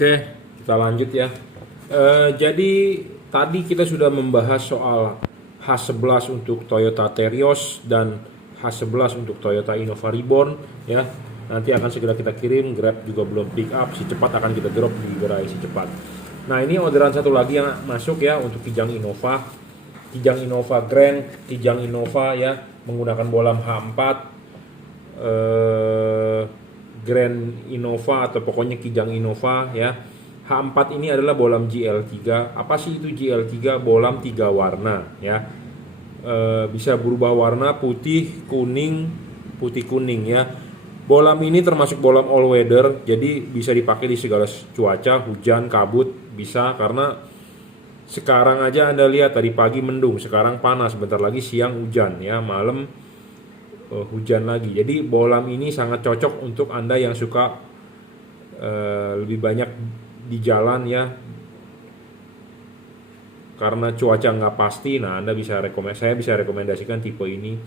Oke, kita lanjut ya. Jadi tadi kita sudah membahas soal H11 untuk Toyota Terios dan H11 untuk Toyota Innova Reborn ya. Nanti akan segera kita kirim, Grab juga belum pick up, si cepat akan kita drop di gerai si cepat. Nah, ini orderan satu lagi yang masuk ya untuk Kijang Innova. Kijang Innova Grand, Kijang Innova ya menggunakan bolam H4. Grand Innova atau pokoknya Kijang Innova ya. H4 ini adalah bolam GL3. Apa sih itu GL3? Bolam 3 warna ya. Bisa berubah warna putih, kuning ya. Bolam ini termasuk bolam all weather, jadi bisa dipakai di segala cuaca, hujan, kabut, bisa karena sekarang aja Anda lihat tadi pagi mendung, sekarang panas, bentar lagi siang hujan ya, malam hujan lagi. Jadi bolam ini sangat cocok untuk Anda yang suka lebih banyak di jalan ya, karena cuaca nggak pasti. Nah, saya bisa rekomendasikan tipe ini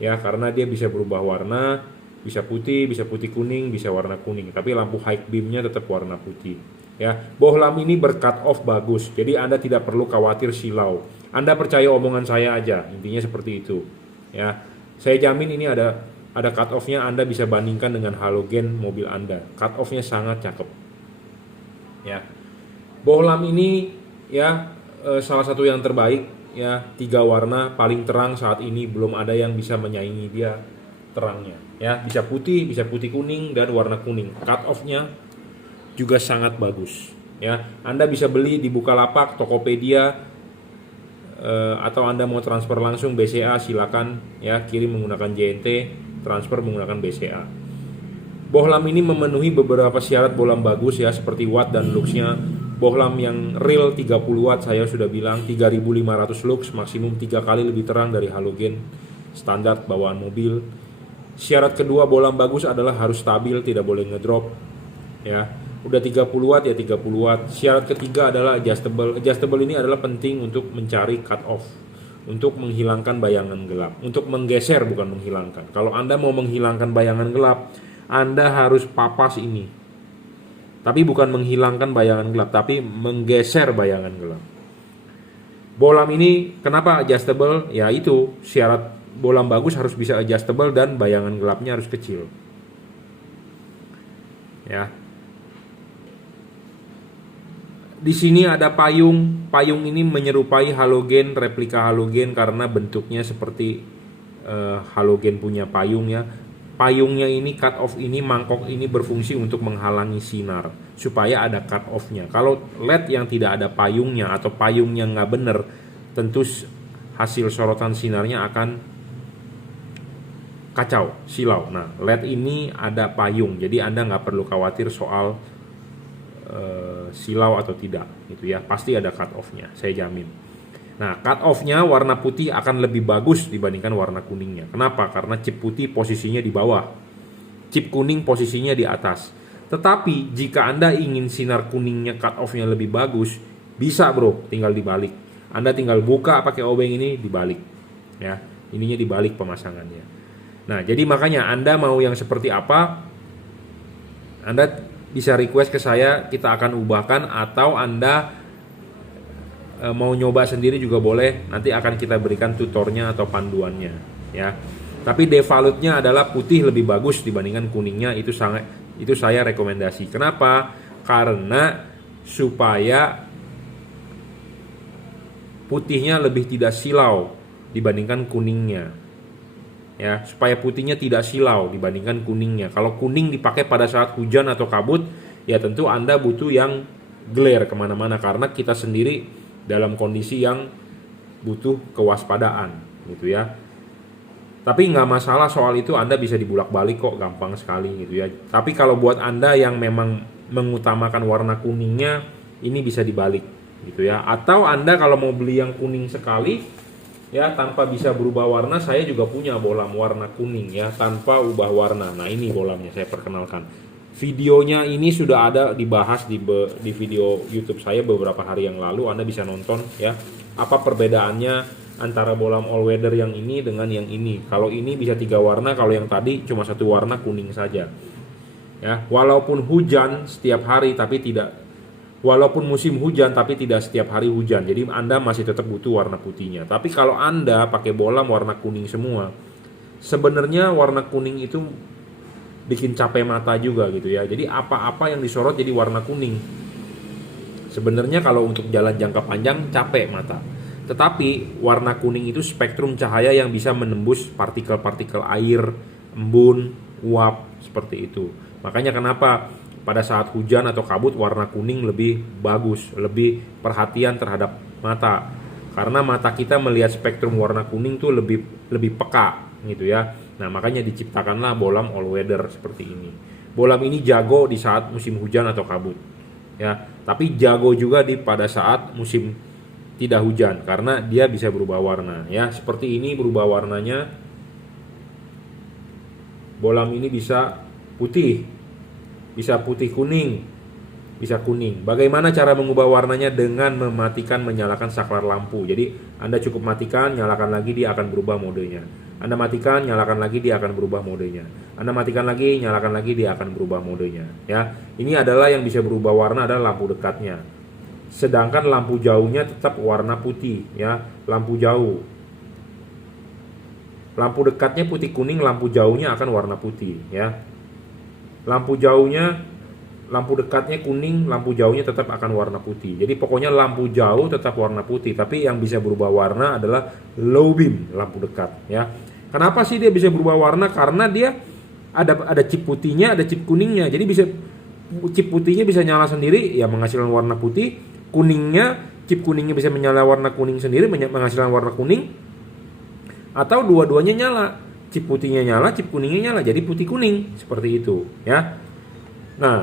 ya, karena dia bisa berubah warna, bisa putih kuning, bisa warna kuning, tapi lampu high beamnya tetap warna putih ya. Bohlam ini ber-cut off bagus, jadi Anda tidak perlu khawatir silau. Anda percaya omongan saya aja, intinya seperti itu ya. Saya jamin ini ada cut off-nya. Anda bisa bandingkan dengan halogen mobil Anda, cut off-nya sangat cakep ya. Bohlam ini ya salah satu yang terbaik ya, 3 warna paling terang saat ini, belum ada yang bisa menyaingi dia terangnya ya. Bisa putih kuning dan warna kuning. Cut off-nya juga sangat bagus ya. Anda bisa beli di Bukalapak, Tokopedia, atau Anda mau transfer langsung BCA silakan ya, kirim menggunakan JNT, transfer menggunakan BCA. Bohlam ini memenuhi beberapa syarat bohlam bagus ya, seperti watt dan luxnya. Bohlam yang real 30 watt saya sudah bilang, 3500 lux, maksimum 3 kali lebih terang dari halogen standar bawaan mobil. Syarat kedua bohlam bagus adalah harus stabil, tidak boleh ngedrop ya. Udah 30 watt ya 30 watt. Syarat ketiga adalah adjustable. Adjustable ini adalah penting untuk mencari cut off, untuk menghilangkan bayangan gelap, untuk menggeser bukan menghilangkan. Kalau Anda mau menghilangkan bayangan gelap, Anda harus papas ini. Tapi bukan menghilangkan bayangan gelap, tapi menggeser bayangan gelap. Bohlam ini kenapa adjustable? Ya itu syarat bohlam bagus, harus bisa adjustable dan bayangan gelapnya harus kecil. Ya. Di sini ada payung. Payung ini menyerupai halogen, replika halogen karena bentuknya seperti halogen punya payung ya. Payungnya ini, cut off ini, mangkok ini berfungsi untuk menghalangi sinar supaya ada cut off-nya. Kalau LED yang tidak ada payungnya atau payungnya nggak bener, tentu hasil sorotan sinarnya akan kacau, silau. Nah, LED ini ada payung, jadi Anda nggak perlu khawatir soal silau atau tidak gitu ya. Pasti ada cut off-nya, saya jamin. Nah, cut off-nya warna putih akan lebih bagus dibandingkan warna kuningnya. Kenapa? Karena chip putih posisinya di bawah, chip kuning posisinya di atas. Tetapi jika Anda ingin sinar kuningnya cut off-nya lebih bagus, bisa bro, tinggal dibalik. Anda tinggal buka pakai obeng ini, dibalik ya. Ininya dibalik pemasangannya. Nah, jadi makanya Anda mau yang seperti apa, Anda bisa request ke saya, kita akan ubahkan, atau Anda mau nyoba sendiri juga boleh, nanti akan kita berikan tutornya atau panduannya ya. Tapi defaultnya adalah putih lebih bagus dibandingkan kuningnya, itu saya rekomendasi. Kenapa? Karena supaya putihnya lebih tidak silau dibandingkan kuningnya ya, supaya putihnya tidak silau dibandingkan kuningnya. Kalau kuning dipakai pada saat hujan atau kabut, ya tentu Anda butuh yang glare kemana-mana, karena kita sendiri dalam kondisi yang butuh kewaspadaan gitu ya. Tapi nggak masalah soal itu, Anda bisa dibulak-balik kok, gampang sekali gitu ya. Tapi kalau buat Anda yang memang mengutamakan warna kuningnya, ini bisa dibalik gitu ya. Atau Anda kalau mau beli yang kuning sekali ya, tanpa bisa berubah warna, saya juga punya bohlam warna kuning ya, tanpa ubah warna. Nah, ini bohlamnya saya perkenalkan. Videonya ini sudah ada dibahas di video YouTube saya beberapa hari yang lalu. Anda bisa nonton ya, apa perbedaannya antara bohlam all weather yang ini dengan yang ini. Kalau ini bisa 3 warna, kalau yang tadi cuma 1 warna kuning saja. Ya, walaupun hujan setiap hari tapi tidak walaupun musim hujan tapi tidak setiap hari hujan. Jadi Anda masih tetap butuh warna putihnya. Tapi kalau Anda pakai bolam warna kuning semua, sebenarnya warna kuning itu bikin capek mata juga gitu ya. Jadi apa-apa yang disorot jadi warna kuning. Sebenarnya kalau untuk jalan jangka panjang capek mata. Tetapi warna kuning itu spektrum cahaya yang bisa menembus partikel-partikel air, embun, uap, seperti itu. Makanya kenapa pada saat hujan atau kabut warna kuning lebih bagus, lebih perhatian terhadap mata. Karena mata kita melihat spektrum warna kuning tuh lebih peka gitu ya. Nah, makanya diciptakanlah bolam all weather seperti ini. Bolam ini jago di saat musim hujan atau kabut. Ya, tapi jago juga pada saat musim tidak hujan karena dia bisa berubah warna ya. Seperti ini berubah warnanya. Bolam ini bisa putih, bisa putih kuning, bisa kuning. Bagaimana cara mengubah warnanya? Dengan mematikan, menyalakan saklar lampu. Jadi Anda cukup matikan, nyalakan lagi, dia akan berubah modenya. Anda matikan, nyalakan lagi, dia akan berubah modenya. Anda matikan lagi, nyalakan lagi, dia akan berubah modenya. Ya, ini adalah yang bisa berubah warna adalah lampu dekatnya. Sedangkan lampu jauhnya tetap warna putih, ya, lampu jauh. Lampu dekatnya putih kuning, lampu jauhnya akan warna putih, ya. Lampu dekatnya kuning, lampu jauhnya tetap akan warna putih. Jadi pokoknya lampu jauh tetap warna putih, tapi yang bisa berubah warna adalah low beam, lampu dekat, ya. Kenapa sih dia bisa berubah warna? Karena dia ada chip putihnya, ada chip kuningnya. Jadi bisa chip putihnya bisa nyala sendiri, ya menghasilkan warna putih. Chip kuningnya bisa menyala warna kuning sendiri, menghasilkan warna kuning. Atau dua-duanya nyala. Chip putihnya nyala, chip kuningnya nyala, jadi putih kuning seperti itu, ya. Nah,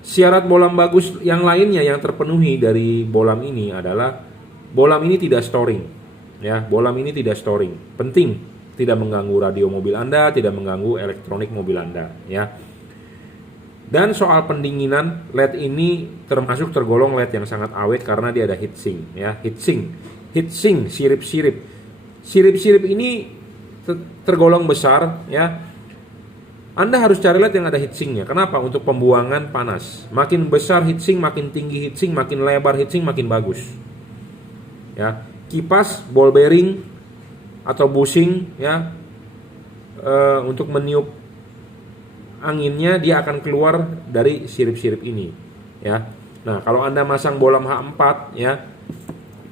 syarat bolam bagus yang lainnya yang terpenuhi dari bolam ini adalah bolam ini tidak storing, ya. Bolam ini tidak storing, penting, tidak mengganggu radio mobil Anda, tidak mengganggu elektronik mobil Anda, ya. Dan soal pendinginan, LED ini termasuk tergolong LED yang sangat awet karena dia ada heatsink, ya. Heatsink, sirip-sirip. Sirip-sirip ini tergolong besar, ya. Anda harus cari LED yang ada heatsinknya. Kenapa? Untuk pembuangan panas. Makin besar heatsink, makin tinggi heatsink, makin lebar heatsink, makin bagus. Ya, kipas, ball bearing atau bushing, ya, untuk meniup anginnya dia akan keluar dari sirip-sirip ini, ya. Nah, kalau Anda masang bolam H4, ya,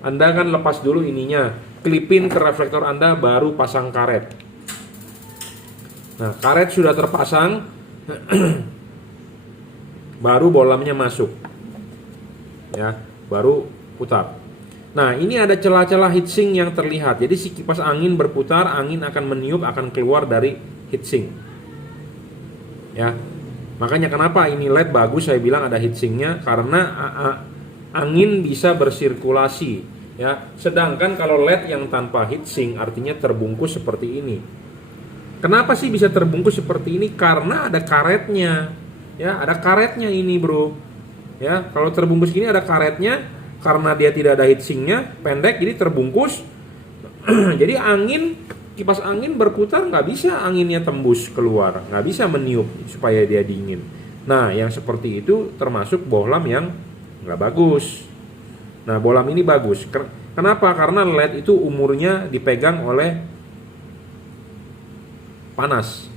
Anda kan lepas dulu ininya. Klipin ke reflektor Anda, baru pasang karet. Nah, karet sudah terpasang, baru bolamnya masuk, ya, baru putar. Nah, ini ada celah-celah heatsink yang terlihat. Jadi si kipas angin berputar, angin akan meniup, akan keluar dari heatsink, ya. Makanya kenapa ini LED bagus, saya bilang ada heatsinknya, karena angin bisa bersirkulasi. Ya, sedangkan kalau LED yang tanpa heatsink artinya terbungkus seperti ini. Kenapa sih bisa terbungkus seperti ini? Karena ada karetnya. Ya, ada karetnya ini, Bro. Ya, kalau terbungkus gini ada karetnya, karena dia tidak ada heatsinknya, pendek jadi terbungkus. Jadi kipas angin berputar, nggak bisa anginnya tembus keluar, nggak bisa meniup supaya dia dingin. Nah, yang seperti itu termasuk bohlam yang nggak bagus. Nah, bolam ini bagus. Kenapa? Karena LED itu umurnya dipegang oleh panas.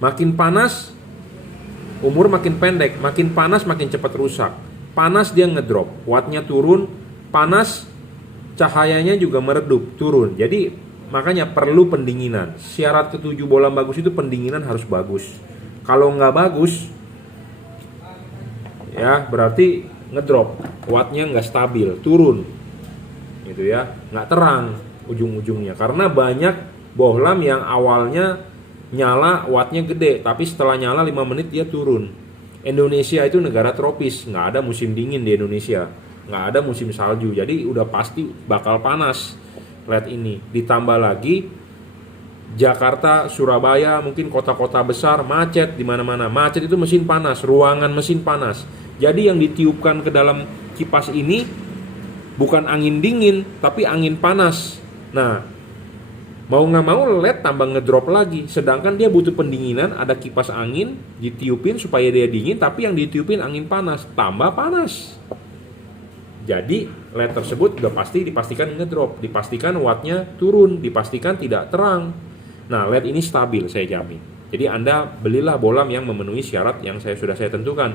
Makin panas, umur makin pendek. Makin panas, makin cepat rusak. Panas dia ngedrop, wattnya turun. Panas, cahayanya juga meredup, turun. Jadi makanya perlu pendinginan. Syarat ketujuh bolam bagus itu pendinginan harus bagus. Kalau nggak bagus, ya berarti ngedrop, wattnya nggak stabil, turun, gitu ya, nggak terang ujung-ujungnya. Karena banyak bohlam yang awalnya nyala wattnya gede, tapi setelah nyala 5 menit dia turun. Indonesia itu negara tropis, nggak ada musim dingin di Indonesia, nggak ada musim salju, jadi udah pasti bakal panas LED ini. Ditambah lagi Jakarta, Surabaya, mungkin kota-kota besar macet di mana-mana. Macet itu mesin panas, ruangan mesin panas. Jadi yang ditiupkan ke dalam kipas ini bukan angin dingin, tapi angin panas. Nah, Mau nggak mau LED tambah ngedrop lagi, sedangkan dia butuh pendinginan, ada kipas angin ditiupin supaya dia dingin, tapi yang ditiupin angin panas, tambah panas. Jadi LED tersebut udah pasti dipastikan ngedrop, dipastikan wattnya turun, dipastikan tidak terang. Nah, LED ini stabil, saya jamin. Jadi Anda belilah bohlam yang memenuhi syarat yang sudah saya tentukan.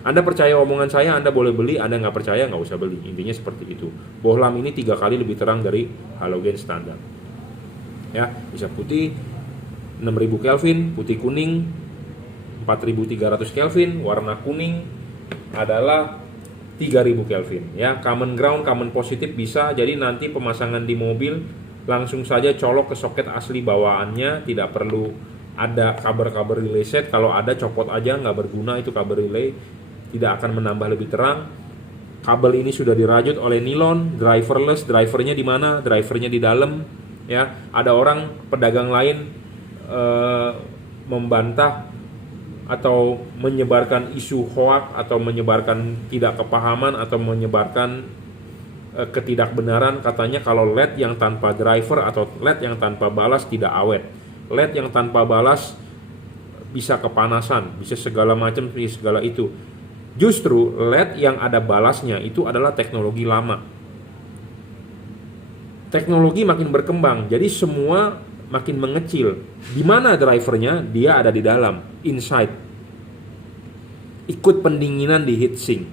Anda percaya omongan saya, Anda boleh beli. Anda nggak percaya, nggak usah beli. Intinya seperti itu. Bohlam ini 3 kali lebih terang dari halogen standar. Ya, bisa putih 6000 Kelvin, putih kuning 4300 Kelvin, warna kuning adalah 3000 Kelvin. Ya, common ground, common positif bisa. Jadi nanti pemasangan di mobil langsung saja colok ke soket asli bawaannya, tidak perlu ada kabel-kabel relay set. Kalau ada, copot aja, nggak berguna itu kabel relay, tidak akan menambah lebih terang. Kabel ini sudah dirajut oleh nilon, driverless. Drivernya di mana? Drivernya di dalam. Ya, ada orang pedagang lain membantah atau menyebarkan isu hoak atau menyebarkan tidak kepahaman atau menyebarkan ketidakbenaran, katanya kalau LED yang tanpa driver atau LED yang tanpa balas tidak awet. LED yang tanpa balas bisa kepanasan, bisa segala macam, bisa segala itu. Justru LED yang ada balasnya itu adalah teknologi lama. Teknologi makin berkembang, jadi semua makin mengecil. Di mana drivernya? Dia ada di dalam, inside. Ikut pendinginan di heatsink,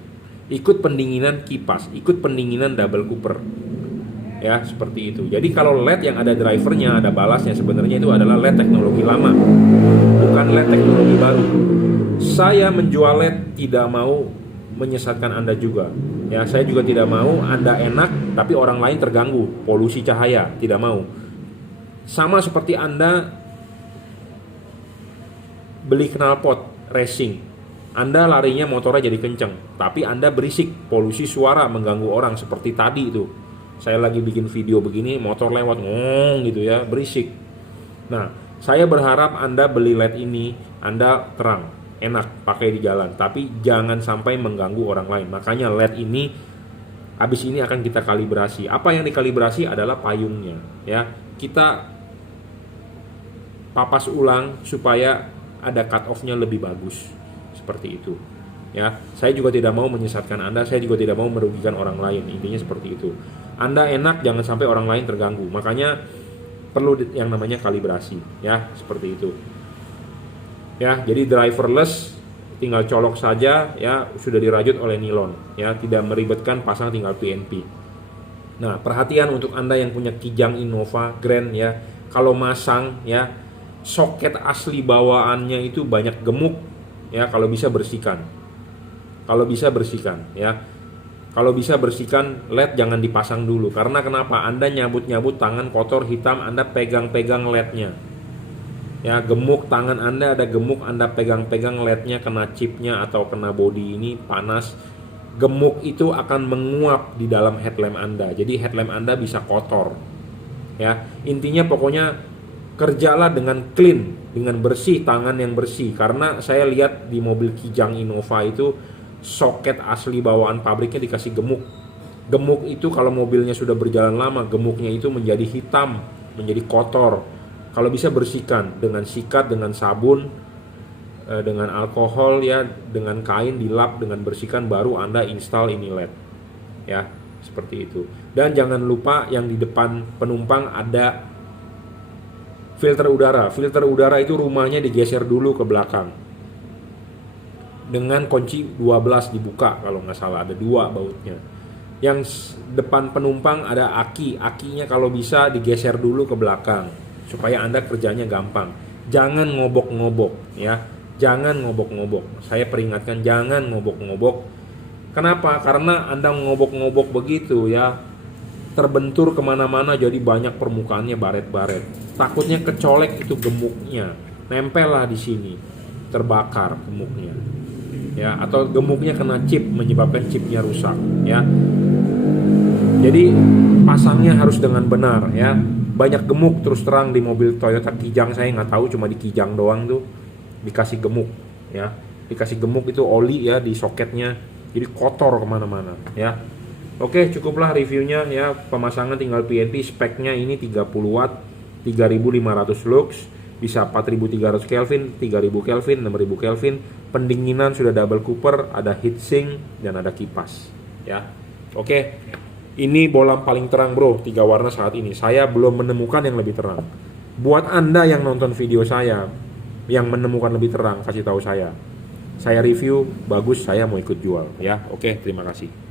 ikut pendinginan kipas, ikut pendinginan double cooper. Ya, seperti itu. Jadi kalau LED yang ada drivernya, ada balasnya, sebenarnya itu adalah LED teknologi lama, bukan LED teknologi baru. Saya menjual LED tidak mau menyesatkan Anda juga. Ya, saya juga tidak mau Anda enak tapi orang lain terganggu, polusi cahaya, tidak mau. Sama seperti Anda beli knalpot racing, Anda larinya motornya jadi kenceng, tapi Anda berisik, polusi suara mengganggu orang seperti tadi itu. Saya lagi bikin video begini, motor lewat ngong gitu ya, berisik. Nah, saya berharap Anda beli LED ini, Anda terang, enak pakai di jalan, tapi jangan sampai mengganggu orang lain. Makanya LED ini habis ini akan kita kalibrasi. Apa yang dikalibrasi adalah payungnya, ya. Kita papas ulang supaya ada cut off-nya lebih bagus. Seperti itu. Ya, saya juga tidak mau menyesatkan Anda, saya juga tidak mau merugikan orang lain. Intinya seperti itu. Anda enak, jangan sampai orang lain terganggu. Makanya perlu yang namanya kalibrasi, ya, seperti itu. Ya, jadi driverless, tinggal colok saja, ya, sudah dirajut oleh nilon, ya, tidak meribetkan, pasang tinggal PNP. Nah, perhatian untuk Anda yang punya Kijang Innova Grand, ya, kalau masang, ya, soket asli bawaannya itu banyak gemuk, ya, kalau bisa bersihkan. Kalau bisa bersihkan, ya. Kalau bisa bersihkan, LED jangan dipasang dulu. Karena kenapa? Anda nyabut-nyabut tangan kotor hitam, Anda pegang-pegang LED-nya. Ya, gemuk tangan Anda, ada gemuk, Anda pegang-pegang LED-nya, kena chipnya atau kena body ini panas. Gemuk itu akan menguap di dalam headlamp Anda. Jadi headlamp Anda bisa kotor. Ya, intinya pokoknya kerjalah dengan clean, dengan bersih, tangan yang bersih. Karena saya lihat di mobil Kijang Innova itu soket asli bawaan pabriknya dikasih gemuk. Gemuk itu kalau mobilnya sudah berjalan lama, gemuknya itu menjadi hitam, menjadi kotor. Kalau bisa bersihkan dengan sikat, dengan sabun, dengan alkohol, ya, dengan kain dilap, dengan bersihkan, baru Anda install ini LED. Ya, seperti itu. Dan jangan lupa yang di depan penumpang ada filter udara. Filter udara itu rumahnya digeser dulu ke belakang. Dengan kunci 12 dibuka, kalau nggak salah ada 2 bautnya. Yang depan penumpang ada aki. Akinya kalau bisa digeser dulu ke belakang supaya Anda kerjanya gampang. Jangan ngobok-ngobok, ya. Jangan ngobok-ngobok. Saya peringatkan, jangan ngobok-ngobok. Kenapa? Karena Anda ngobok-ngobok begitu, ya, terbentur kemana-mana, jadi banyak permukaannya baret-baret. Takutnya kecolek itu gemuknya, nempel lah di sini, terbakar gemuknya, ya. Atau gemuknya kena chip, menyebabkan chipnya rusak, ya. Jadi pasangnya harus dengan benar, ya. Banyak gemuk terus terang di mobil Toyota Kijang, saya nggak tahu, cuma di Kijang doang tuh dikasih gemuk, ya. Dikasih gemuk itu oli, ya, di soketnya, jadi kotor kemana-mana, ya. Oke, cukuplah reviewnya, ya. Pemasangan tinggal PNP, speknya ini 30 watt, 3500 lux, bisa 4300 Kelvin, 3000 Kelvin, 6000 Kelvin. Pendinginan sudah double cooper, ada heatsink dan ada kipas ya. Oke. Ini bola paling terang bro, 3 warna saat ini. Saya belum menemukan yang lebih terang. Buat Anda yang nonton video saya, yang menemukan lebih terang, kasih tahu saya. Saya review, bagus, saya mau ikut jual ya. Oke, terima kasih.